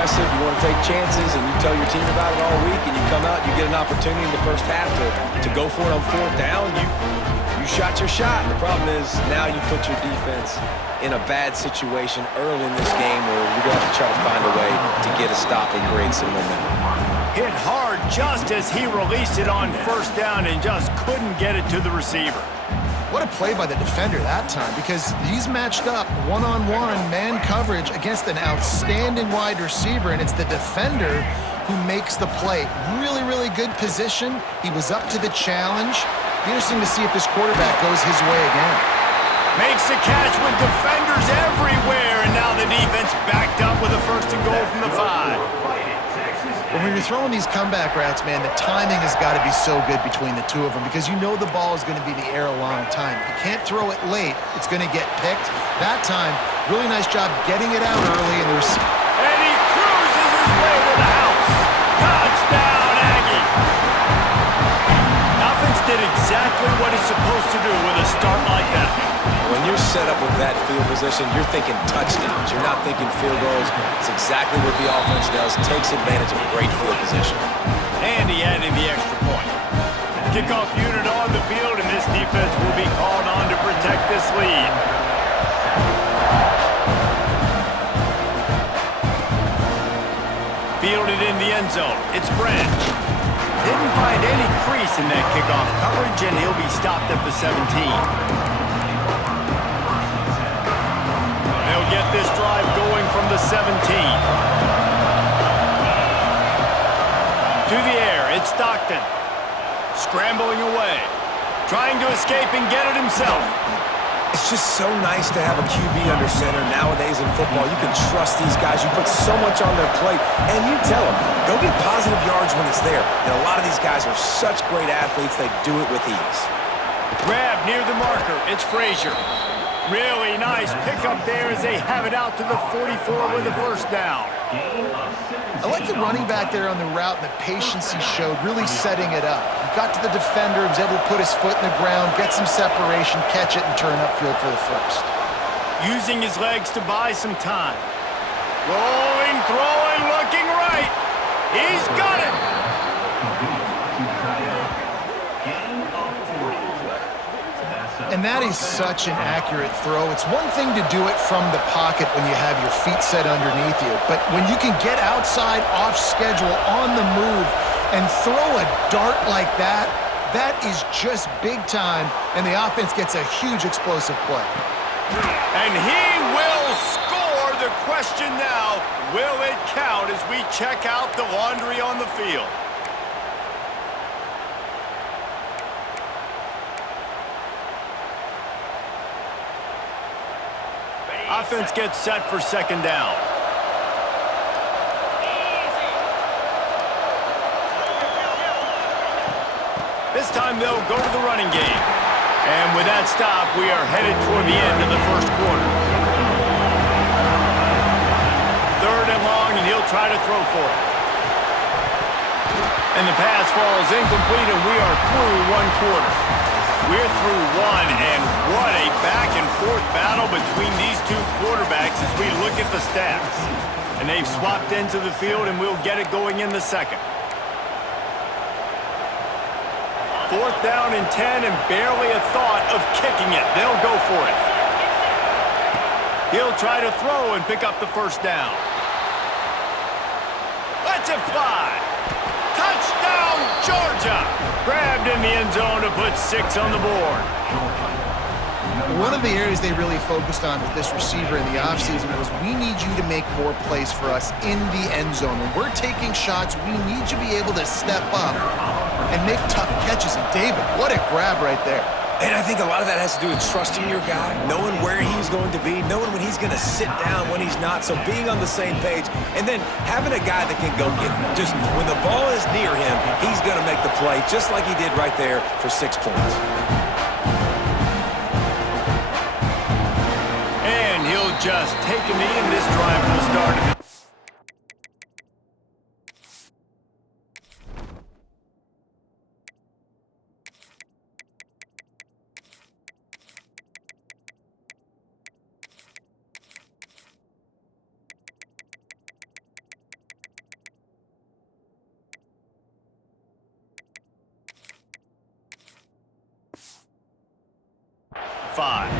aggressive, you want to take chances, and you tell your team about it all week, and you come out, you get an opportunity in the first half to go for it on fourth down, you shot your shot. The problem is now you put your defense in a bad situation early in this game where you're going to have to try to find a way to get a stop and create some momentum. Hit hard just as he released it on first down and just couldn't get it to the receiver. What a play by the defender that time, because he's matched up one-on-one man coverage against an outstanding wide receiver, and it's the defender who makes the play. Really, really good position. He was up to the challenge. Be interesting to see if this quarterback goes his way again. Makes the catch with defenders everywhere, and now the defense backed up with a first and goal from the 5. When you're throwing these comeback routes, man, the timing has got to be so good between the two of them because you know the ball is going to be in the air a long time. You can't throw it late. It's going to get picked. That time, really nice job getting it out early. And he cruises his way to the house. Touchdown, Aggie. Offense did exactly what it's supposed to do with a start like that. When you're set up with that field position, you're thinking touchdowns. You're not thinking field goals. It's exactly what the offense does. Takes advantage of great field position. And he added the extra point. Kickoff unit on the field, and this defense will be called on to protect this lead. Fielded in the end zone. It's Branch. Didn't find any crease in that kickoff coverage, and he'll be stopped at the 17. They'll get this drive going from the 17. To the air, it's Stockton. Scrambling away. Trying to escape and get it himself. It's just so nice to have a QB under center nowadays in football. You can trust these guys. You put so much on their plate, and you tell them, go get positive yards when it's there. And a lot of these guys are such great athletes, they do it with ease. Grab near the marker. It's Frazier. Really nice pickup there as they have it out to the 44 with the first down. I like the running back there on the route and the patience he showed, really setting it up. He got to the defender, was able to put his foot in the ground, get some separation, catch it, and turn upfield for the first. Using his legs to buy some time. Rolling, throwing, looking right. He's got it. And that is such an accurate throw. It's one thing to do it from the pocket when you have your feet set underneath you, but when you can get outside, off schedule, on the move, and throw a dart like that, that is just big time, and the offense gets a huge explosive play. And he will score. The question now, will it count as we check out the laundry on the field? Offense gets set for second down. This time they'll go to the running game. And with that stop, we are headed toward the end of the first quarter. Third and long, and he'll try to throw for it. And the pass falls incomplete, and we are through one quarter. We're through one, and what a back-and-forth battle between these two quarterbacks as we look at the stats. And they've swapped into the field, and we'll get it going in the second. Fourth down and 10, and barely a thought of kicking it. They'll go for it. He'll try to throw and pick up the first down. Let's it fly. Touchdown, Georgia! Grabbed in the end zone to put 6 on the board. One of the areas they really focused on with this receiver in the offseason was we need you to make more plays for us in the end zone. When we're taking shots, we need you to be able to step up and make tough catches. And David, what a grab right there. And I think a lot of that has to do with trusting your guy, knowing where he's going to be, knowing when he's going to sit down, when he's not, so being on the same page, and then having a guy that can go get him. Just when the ball is near him, he's going to make the play, just like he did right there for 6 points. And he'll just take a knee, and this drive will start. 5.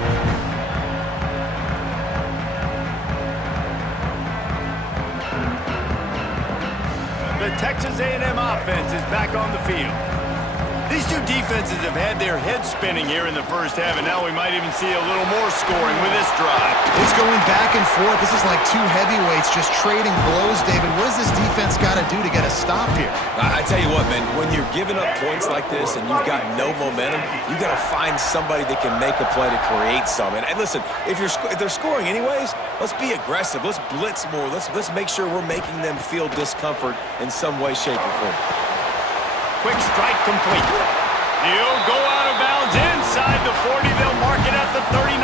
The Texas A&M offense is back on the field. These two defenses have had their heads spinning here in the first half, and now we might even see a little more scoring with this drive. It's going back and forth. This is like two heavyweights just trading blows, David. What does this defense got to do to get a stop here? I tell you what, man, when you're giving up points like this and you've got no momentum, you got to find somebody that can make a play to create some. And listen, if they're scoring anyways, let's be aggressive. Let's blitz more. Let's make sure we're making them feel discomfort in some way, shape, or form. Quick strike complete. He'll go out of bounds inside the 40. They'll mark it at the 39.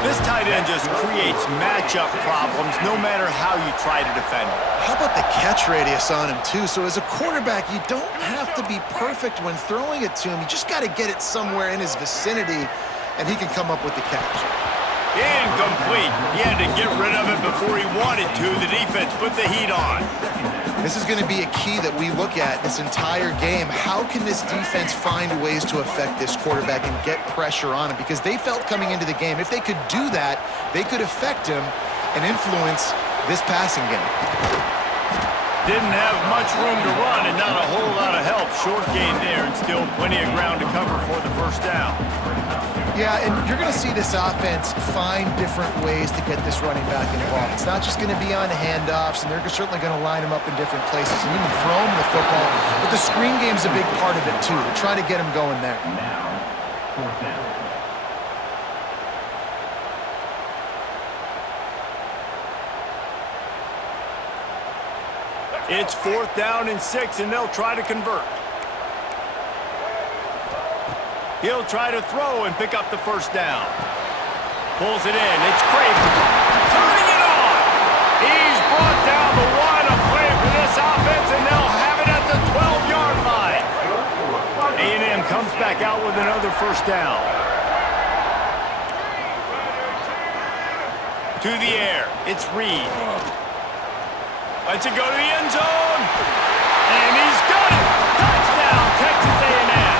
This tight end just creates matchup problems no matter how you try to defend him. How about the catch radius on him, too? So as a quarterback, you don't have to be perfect when throwing it to him. You just got to get it somewhere in his vicinity, and he can come up with the catch. Incomplete. He had to get rid of it before he wanted to. The defense put the heat on. This is going to be a key that we look at this entire game. How can this defense find ways to affect this quarterback and get pressure on him? Because they felt coming into the game, if they could do that, they could affect him and influence this passing game. Didn't have much room to run and not a whole lot of help. Short gain there and still plenty of ground to cover for the first down. Yeah, and you're going to see this offense find different ways to get this running back involved. It's not just going to be on handoffs, and they're certainly going to line him up in different places and even throw him the football. But the screen game's a big part of it, too. They're trying to get him going there. It's 4th down and 6, and they'll try to convert. He'll try to throw and pick up the first down. Pulls it in. It's Craven. Turning it on. He's brought down the one. A play for this offense, and they'll have it at the 12-yard line. A&M comes back out with another first down. To the air. It's Reed. Lets it go to the end zone. And he's got it. Touchdown, Texas A&M.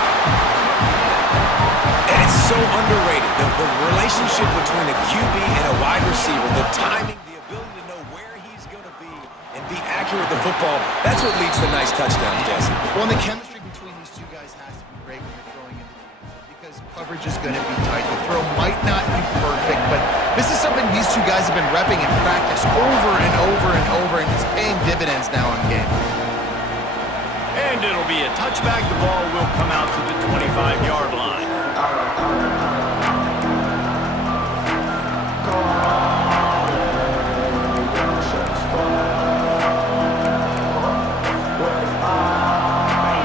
So underrated. The relationship between a QB and a wide receiver, the timing, the ability to know where he's going to be and be accurate with the football, that's what leads to nice touchdowns, Jesse. Well, and the chemistry between these two guys has to be great when you're throwing into the end zone because coverage is going to be tight. The throw might not be perfect, but this is something these two guys have been repping in practice over and over and over, and it's paying dividends now in game. And it'll be a touchback. The ball will come out to the 25-yard line.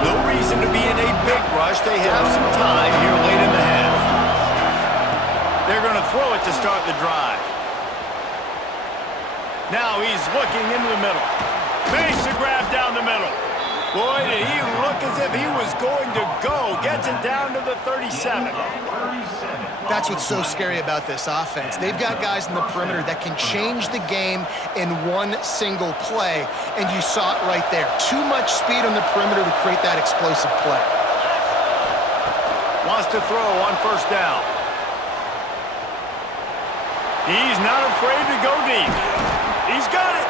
No reason to be in a big rush. They have some time here late in the half. They're going to throw it to start the drive. Now he's looking into the middle. Makes a grab down the middle. Boy, did he look as if he was going to go. Gets it down to the 37. That's what's so scary about this offense. They've got guys in the perimeter that can change the game in one single play, and you saw it right there. Too much speed on the perimeter to create that explosive play. Wants to throw on first down. He's not afraid to go deep. He's got it.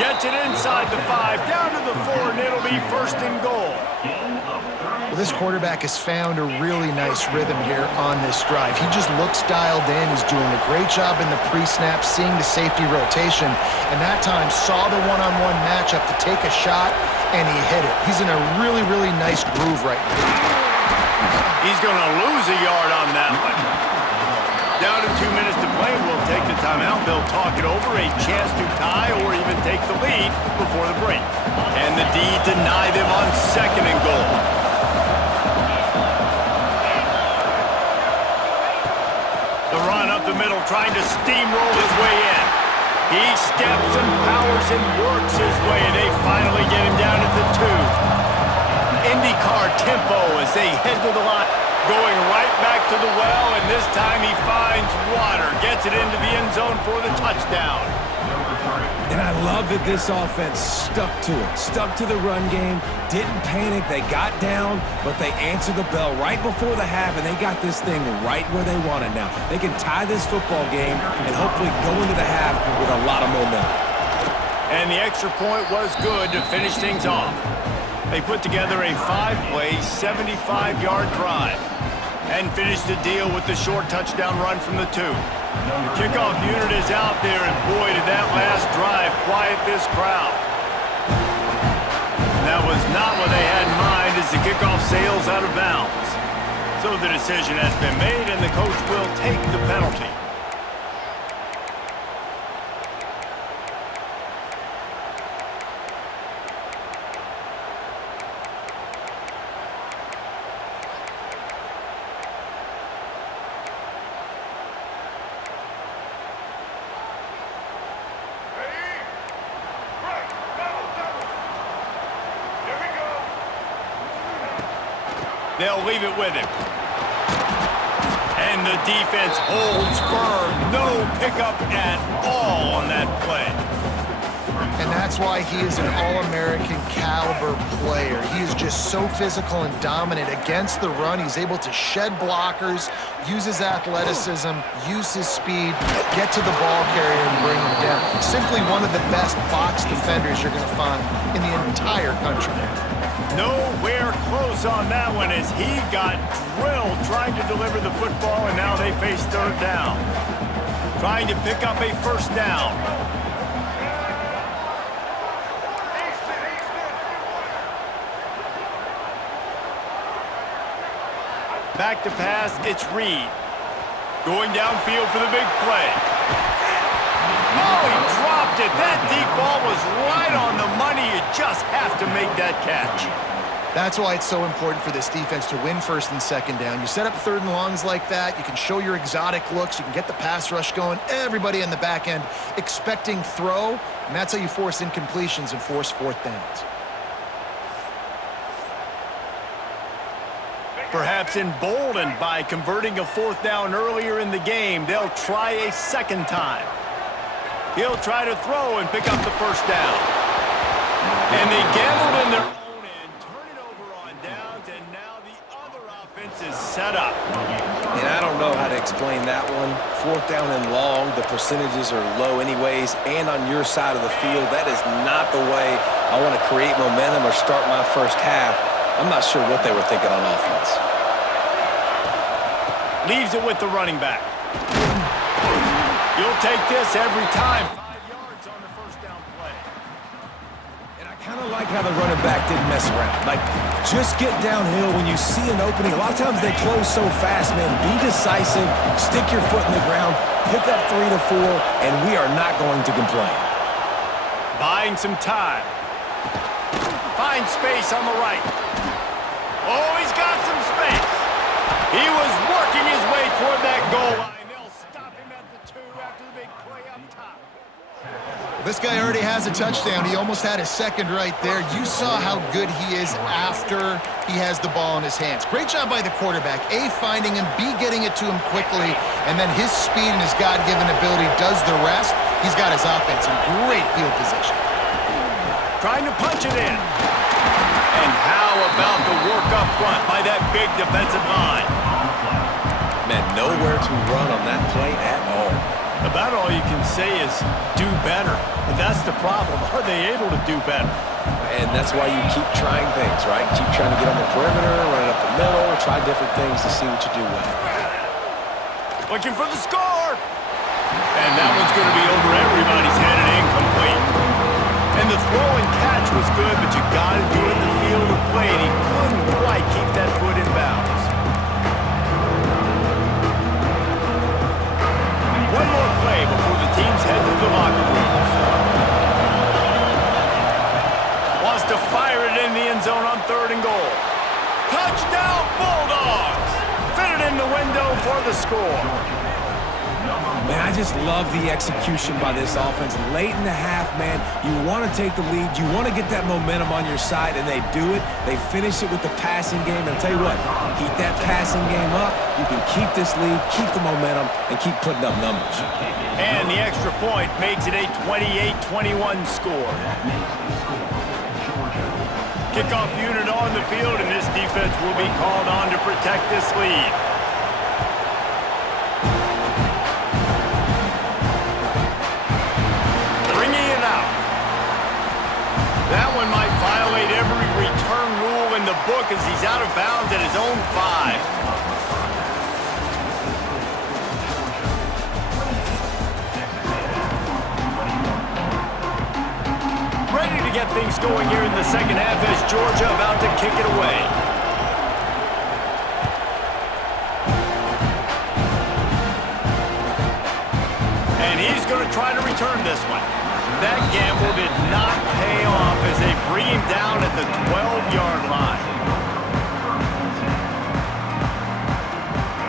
Gets it inside the 5, down to the 4, and it'll be 1st and goal. Well, this quarterback has found a really nice rhythm here on this drive. He just looks dialed in. He's doing a great job in the pre-snap, seeing the safety rotation, and that time saw the one-on-one matchup to take a shot, and he hit it. He's in a really, really nice groove right now. He's going to lose a yard on that one. Down to 2 minutes to play. We'll take the timeout. They'll talk it over. A chance to tie or even take the lead before the break. And the D deny them on 2nd and goal. The run up the middle, trying to steamroll his way in. He steps and powers and works his way, and they finally get him down at the 2. IndyCar tempo as they head to the line. Going right back to the well, and this time he finds water. Gets it into the end zone for the touchdown. And I love that this offense stuck to it, stuck to the run game, didn't panic. They got down, but they answered the bell right before the half, and they got this thing right where they want it now. They can tie this football game and hopefully go into the half with a lot of momentum. And the extra point was good to finish things off. They put together a 5-play, 75-yard drive and finished the deal with the short touchdown run from the 2. The kickoff unit is out there, and boy, did that last drive quiet this crowd. That was not what they had in mind as the kickoff sails out of bounds. So the decision has been made, and the coach will take the penalty. They'll leave it with him. And the defense holds firm. No pickup at all on that play. And that's why he is an All-American caliber player. He is just so physical and dominant against the run. He's able to shed blockers, use his athleticism, use his speed, get to the ball carrier and bring him down. Simply one of the best box defenders you're going to find in the entire country. Nowhere close on that one as he got drilled trying to deliver the football, and now they face third down. Trying to pick up a first down. Back to pass, it's Reed. Going downfield for the big play. Oh, he dropped it. That deep ball was right on the money. You just have to make that catch. That's why it's so important for this defense to win first and second down. You set up third and longs like that, you can show your exotic looks, you can get the pass rush going, everybody in the back end expecting throw, and that's how you force incompletions and force fourth downs. Perhaps emboldened by converting a fourth down earlier in the game, they'll try a second time. He'll try to throw and pick up the first down. And they gambled in their own end, turn it over on downs, and now the other offense is set up. And I don't know how to explain that one. Fourth down and long, the percentages are low anyways, and on your side of the field, that is not the way I want to create momentum or start my first half. I'm not sure what they were thinking on offense. Leaves it with the running back. You'll take this every time. 5 yards on the first down play. And I kind of like how the running back didn't mess around. Like, just get downhill when you see an opening. A lot of times they close so fast, man. Be decisive, stick your foot in the ground, pick up 3 to 4, and we are not going to complain. Buying some time. Find space on the right. Oh, he's got some space. He was working his way toward that goal line. They'll stop him at the 2 after the big play up top. This guy already has a touchdown. He almost had a second right there. You saw how good he is after he has the ball in his hands. Great job by the quarterback. A, finding him, B, getting it to him quickly, and then his speed and his God-given ability does the rest. He's got his offense in great field position. Trying to punch it in. And how about the work up front by that big defensive line? Man, nowhere to run on that play at all. About all you can say is do better. But that's the problem. Are they able to do better? And that's why you keep trying things, right? Keep trying to get on the perimeter, run it up the middle, try different things to see what you do well. Looking for the score. And that one's going to be over everybody's head and incomplete. And the throw and catch was good, but you got to do it in the field of play, and he couldn't quite keep that foot in bounds. One more play before the teams head to the locker rooms. Wants to fire it in the end zone on 3rd and goal. Touchdown, Bulldogs! Fit it in the window for the score. Man, I just love the execution by this offense. Late in the half, man, you want to take the lead. You want to get that momentum on your side, and they do it. They finish it with the passing game. And I'll tell you what, keep that passing game up. You can keep this lead, keep the momentum, and keep putting up numbers. And the extra point makes it a 28-21 score. Kickoff unit on the field, and this defense will be called on to protect this lead. That one might violate every return rule in the book as he's out of bounds at his own 5. Ready to get things going here in the second half as Georgia about to kick it away. And he's going to try to return this one. That gamble did not pay off as they bring him down at the 12-yard line.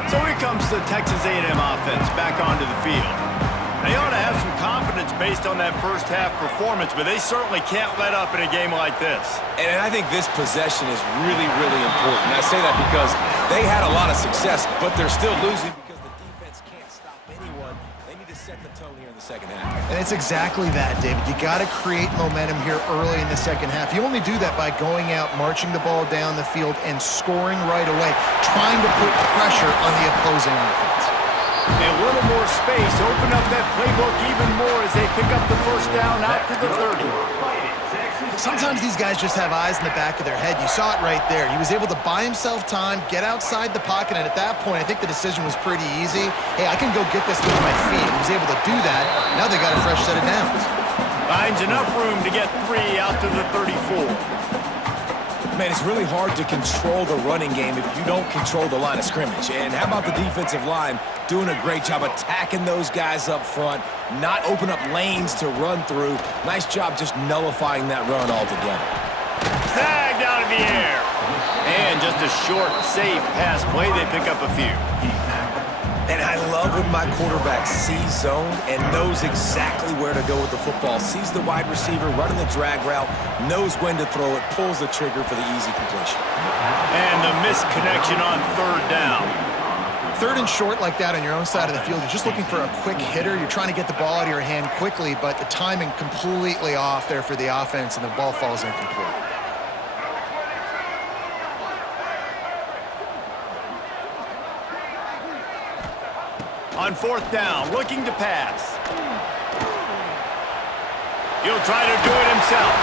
So here comes the Texas A&M offense back onto the field. They ought to have some confidence based on that first half performance, but they certainly can't let up in a game like this. And I think this possession is really, really important. I say that because they had a lot of success, but they're still losing because the defense can't stop anyone. They need to set the tone here in the second half. And it's exactly that, David. You got to create momentum here early in the second half. You only do that by going out, marching the ball down the field, and scoring right away, trying to put pressure on the opposing offense. And a little more space, open up that playbook even more as they pick up the first down out to the 30. Sometimes these guys just have eyes in the back of their head. You saw it right there. He was able to buy himself time, get outside the pocket, and at that point, I think the decision was pretty easy. Hey, I can go get this with my feet. He was able to do that. Now they got a fresh set of downs. Finds enough room to get 3 out to the 34. Man, it's really hard to control the running game if you don't control the line of scrimmage. And how about the defensive line doing a great job attacking those guys up front, not open up lanes to run through. Nice job just nullifying that run altogether. Tagged out of the air. And just a short, safe pass play. They pick up a few. And I love when my quarterback sees zone and knows exactly where to go with the football. Sees the wide receiver running the drag route, knows when to throw it, pulls the trigger for the easy completion. And the misconnection on third down. Third and short like that on your own side of the field, you're just looking for a quick hitter. You're trying to get the ball out of your hand quickly, but the timing completely off there for the offense, and the ball falls incomplete. On fourth down, looking to pass. He'll try to do it himself.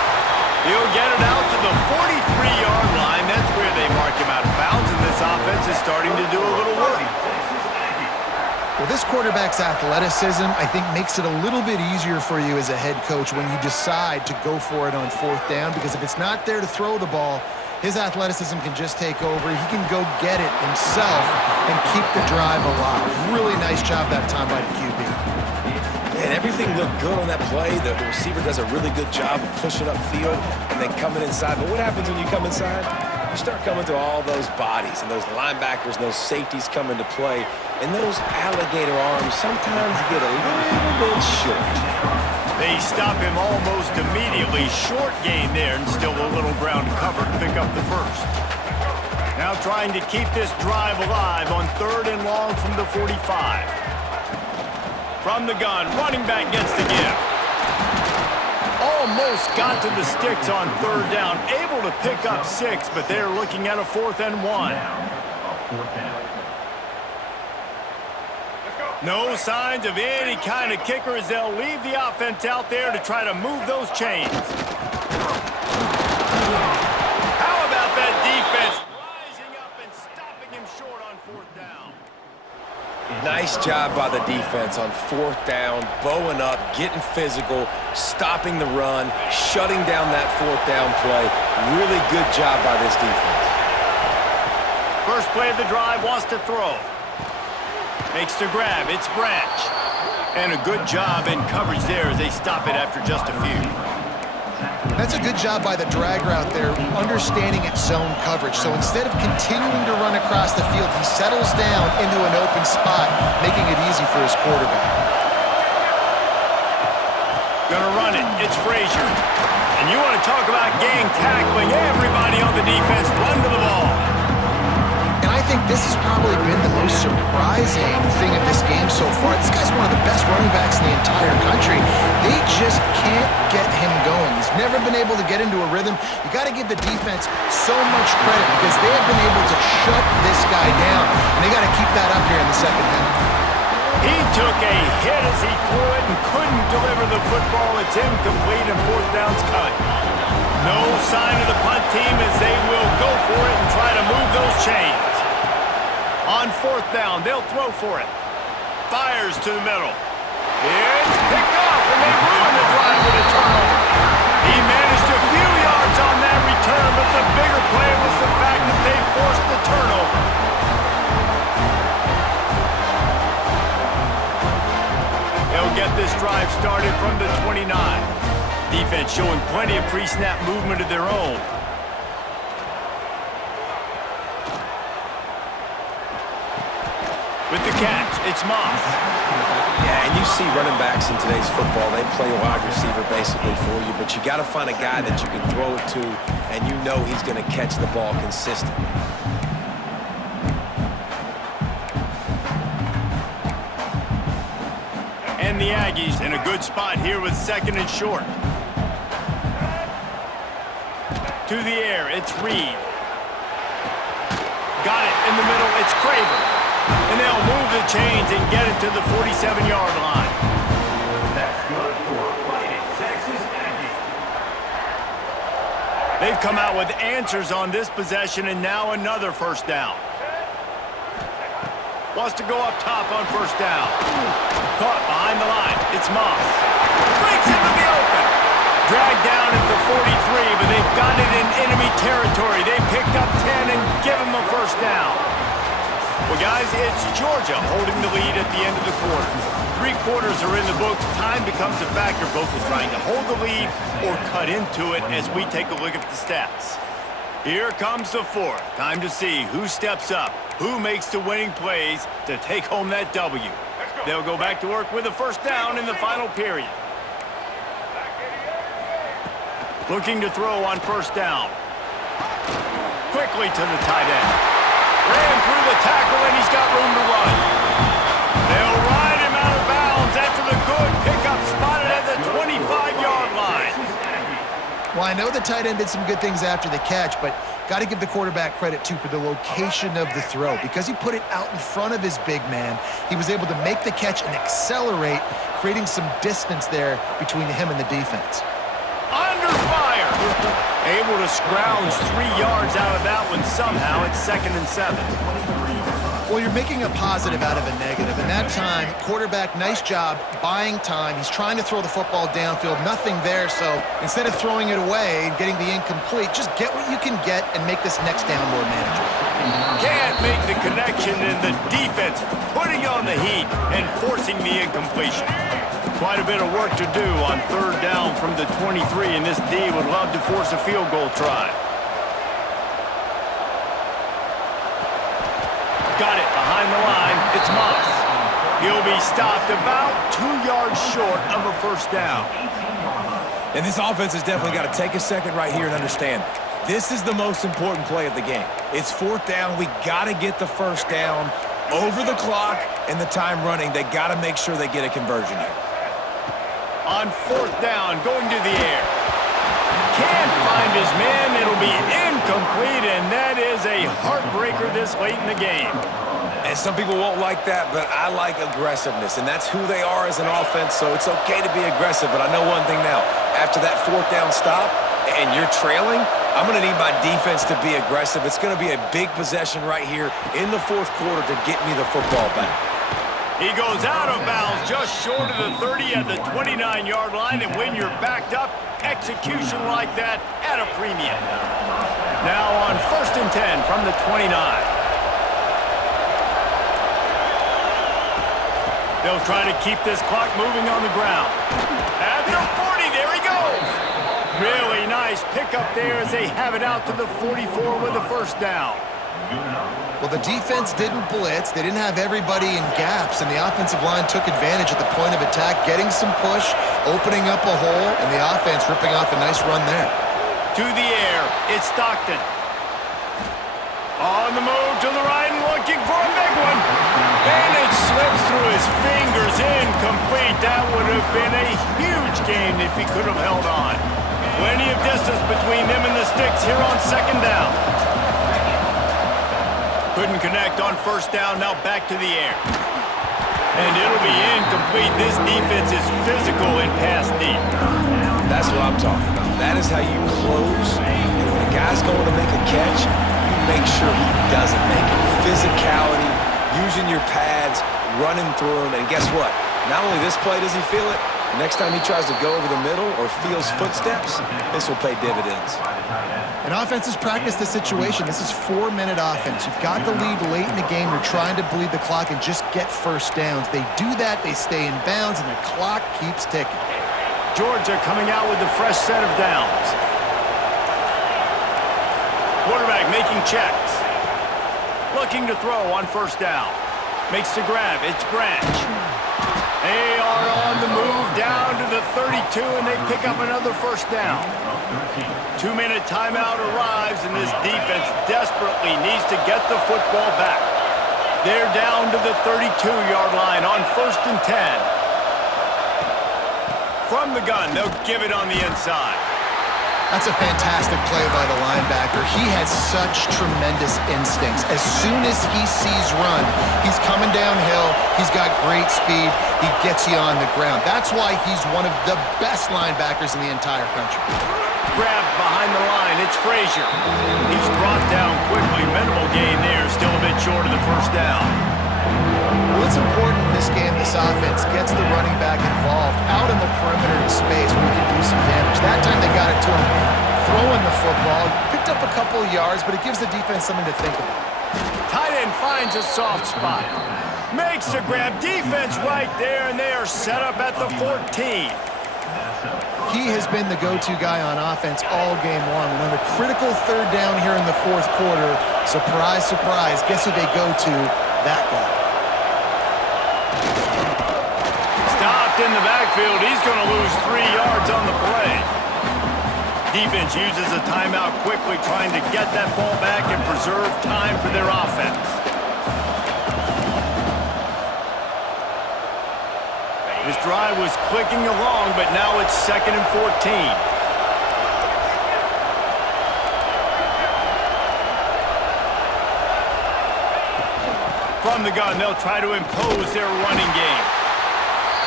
He'll get it out to the 43-yard line. That's where they mark him out of bounds, and this offense is starting to do a little work. Well, this quarterback's athleticism, I think, makes it a little bit easier for you as a head coach when you decide to go for it on fourth down, because if it's not there to throw the ball, his athleticism can just take over. He can go get it himself and keep the drive alive. Really nice job that time by the QB. And everything looked good on that play. The receiver does a really good job of pushing upfield and then coming inside. But what happens when you come inside? You start coming through all those bodies and those linebackers and those safeties come into play. And those alligator arms sometimes get a little bit short. They stop him almost immediately. Short gain there, and still a little ground to cover to pick up the first. Now trying to keep this drive alive on third and long from the 45. From the gun, running back gets the give. Almost got to the sticks on third down. Able to pick up 6, but they're looking at a 4th and 1. No signs of any kind of kicker as they'll leave the offense out there to try to move those chains. How about that defense rising up and stopping him short on 4th down? Nice job by the defense on 4th down, bowing up, getting physical, stopping the run, shutting down that 4th down play. Really good job by this defense. First play of the drive, wants to throw. Makes the grab, it's Branch. And a good job in coverage there as they stop it after just a few. That's a good job by the drag route there, understanding its zone coverage. So instead of continuing to run across the field, he settles down into an open spot, making it easy for his quarterback. Gonna run it. It's Frazier. And you want to talk about gang tackling. Everybody on the defense run to the ball. And I think this has probably been the most surprising thing of this game so far. This guy's one of the best running backs in the entire country. They just can't get him going. He's never been able to get into a rhythm. You got to give the defense so much credit because they have been able to shut this guy down. And they got to keep that up here in the second half. He took a hit as he threw it and couldn't deliver the football. It's incomplete and fourth down's coming. No sign of the punt team as they will go for it and try to move those chains. On fourth down, they'll throw for it. Fires to the middle. It's picked off, and they ruin the drive with a turnover. He managed a few yards on that return, but the bigger play was the fact that they forced the turnover. They'll get this drive started from the 29. Defense showing plenty of pre-snap movement of their own. With the catch, it's Moss. Yeah, and you see running backs in today's football, they play wide receiver basically for you, but you got to find a guy that you can throw it to, and you know he's going to catch the ball consistently. And the Aggies in a good spot here with second and short. To the air, it's Reed. Got it in the middle, it's Craver. And they'll move the chains and get it to the 47-yard line. That's good for Fighting Texas Aggies. They've come out with answers on this possession, and now another first down. Wants to go up top on first down. Caught behind the line. It's Moss. Breaks into the open. Dragged down at the 43, but they've got it in enemy territory. They picked up 10 and give him a first down. Well, guys, it's Georgia holding the lead at the end of the quarter. 3 quarters are in the books. Time becomes a factor, both in trying to hold the lead or cut into it as we take a look at the stats. Here comes the fourth. Time to see who steps up, who makes the winning plays to take home that W. They'll go back to work with a first down in the final period. Looking to throw on first down. Quickly to the tight end. Ran through the tackle, and he's got room to run. They'll ride him out of bounds after the good pickup spotted at the 25-yard line. Well, I know the tight end did some good things after the catch, but got to give the quarterback credit, too, for the location of the throw. Because he put it out in front of his big man, he was able to make the catch and accelerate, creating some distance there between him and the defense. Under fire. Able to scrounge 3 yards out of that one somehow. It's 2nd and 7. Well, you're making a positive out of a negative. And that time, quarterback, nice job buying time. He's trying to throw the football downfield. Nothing there. So instead of throwing it away and getting the incomplete, just get what you can get and make this next down more manageable. Can't make the connection, and the defense putting on the heat and forcing the incompletion. Quite a bit of work to do on third down from the 23, and this D would love to force a field goal try. Got it behind the line. It's Moss. He'll be stopped about 2 yards short of a first down. And this offense has definitely got to take a second right here and understand this is the most important play of the game. It's fourth down. We got to get the first down over the clock and the time running. They got to make sure they get a conversion here. On fourth down, going to the air. Can't find his man. It'll be incomplete, and that is a heartbreaker this late in the game. And some people won't like that, but I like aggressiveness, and that's who they are as an offense, so it's okay to be aggressive. But I know one thing now. After that fourth down stop and you're trailing, I'm going to need my defense to be aggressive. It's going to be a big possession right here in the fourth quarter to get me the football back. He goes out of bounds just short of the 30 at the 29-yard line, and when you're backed up, execution like that at a premium. Now on 1st and 10 from the 29. They'll try to keep this clock moving on the ground. At the 40, there he goes. Really nice pickup there as they have it out to the 44 with a first down. Well, the defense didn't blitz. They didn't have everybody in gaps, and the offensive line took advantage at the point of attack, getting some push, opening up a hole, and the offense ripping off a nice run there. To the air, it's Stockton. On the move to the right and looking for a big one. And it slips through his fingers, incomplete. That would have been a huge game if he could have held on. Plenty of distance between them and the sticks here on second down. Couldn't connect on first down, now back to the air. And it'll be incomplete. This defense is physical in pass deep. That's what I'm talking about. That is how you close. And when a guy's going to make a catch, you make sure he doesn't make it. Physicality, using your pads, running through them. And guess what? Not only this play does he feel it, next time he tries to go over the middle or feels footsteps, this will pay dividends. And offenses practice this situation. This is 4-minute offense. You've got the lead late in the game. You're trying to bleed the clock and just get first downs. They do that, they stay in bounds, and the clock keeps ticking. Georgia coming out with a fresh set of downs. Quarterback making checks. Looking to throw on first down. Makes the grab. It's Branch. They are on the move down to the 32, and they pick up another first down. 2-minute timeout arrives, and this defense desperately needs to get the football back. They're down to the 32-yard line on 1st and 10. From the gun, they'll give it on the inside. That's a fantastic play by the linebacker. He has such tremendous instincts. As soon as he sees run, he's coming downhill. He's got great speed. He gets you on the ground. That's why he's one of the best linebackers in the entire country. Grabbed behind the line, it's Frazier. He's brought down quickly. Minimal gain there, still a bit short of the first down. Well, it's important in this game, this offense gets the running back involved out in the perimeter of space where he can do some damage. That time they got it to him throwing the football. Picked up a couple of yards, but it gives the defense something to think about. Tight end finds a soft spot. Makes the grab. Defense right there, and they are set up at the 14. He has been the go-to guy on offense all game long. And on a critical third down here in the fourth quarter, surprise, surprise, guess who they go to? That guy. Stopped in the backfield. He's going to lose 3 yards on the play. Defense uses a timeout quickly, trying to get that ball back and preserve time for their offense. This drive was clicking along, but now it's 2nd and 14. From the gun, they'll try to impose their running game.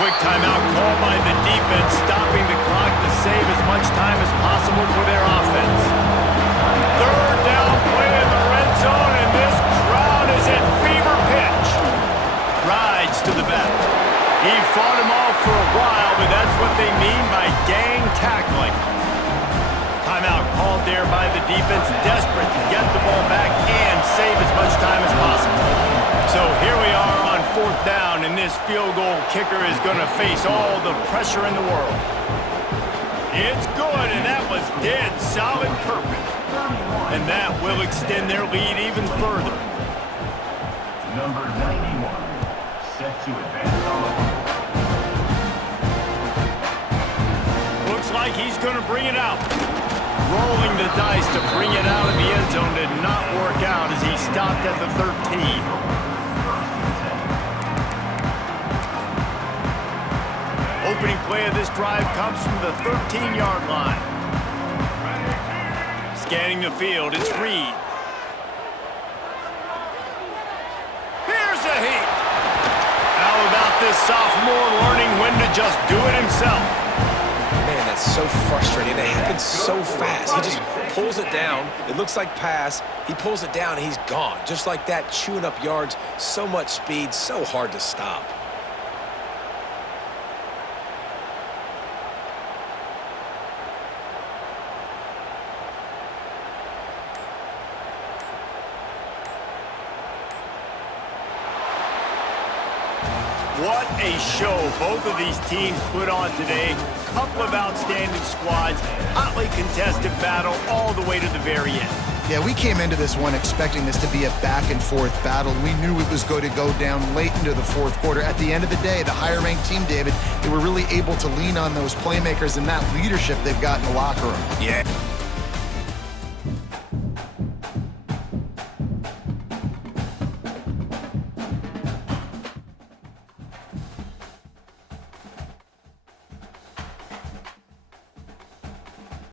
Quick timeout called by the defense, stopping the clock to save as much time as possible for their offense. Third down play in the red zone, and this crowd is at fever pitch. Rides to the back. He fought him off for a while, but that's what they mean by gang tackling. Timeout called there by the defense, desperate to get the ball back and save as much time as possible. So here we are on 4th down, and this field goal kicker is going to face all the pressure in the world. It's good, and that was dead solid perfect. And that will extend their lead even further. Number 91, set to advance on the line. Looks like he's going to bring it out. Rolling the dice to bring it out of the end zone did not work out as he stopped at the 13. Opening play of this drive comes from the 13-yard line. Scanning the field, it's Reed. Here's a heat. How about this sophomore learning when to just do it himself? Man, that's so frustrating. It happens so fast. He just pulls it down. It looks like pass. He pulls it down, and he's gone. Just like that, chewing up yards. So much speed, so hard to stop. What a show both of these teams put on today. Couple of outstanding squads. hotly contested battle all the way to the very end. Yeah, we came into this one expecting this to be a back-and-forth battle. We knew it was going to go down late into the fourth quarter. At the end of the day, the higher-ranked team, David, they were really able to lean on those playmakers and that leadership they've got in the locker room. Yeah.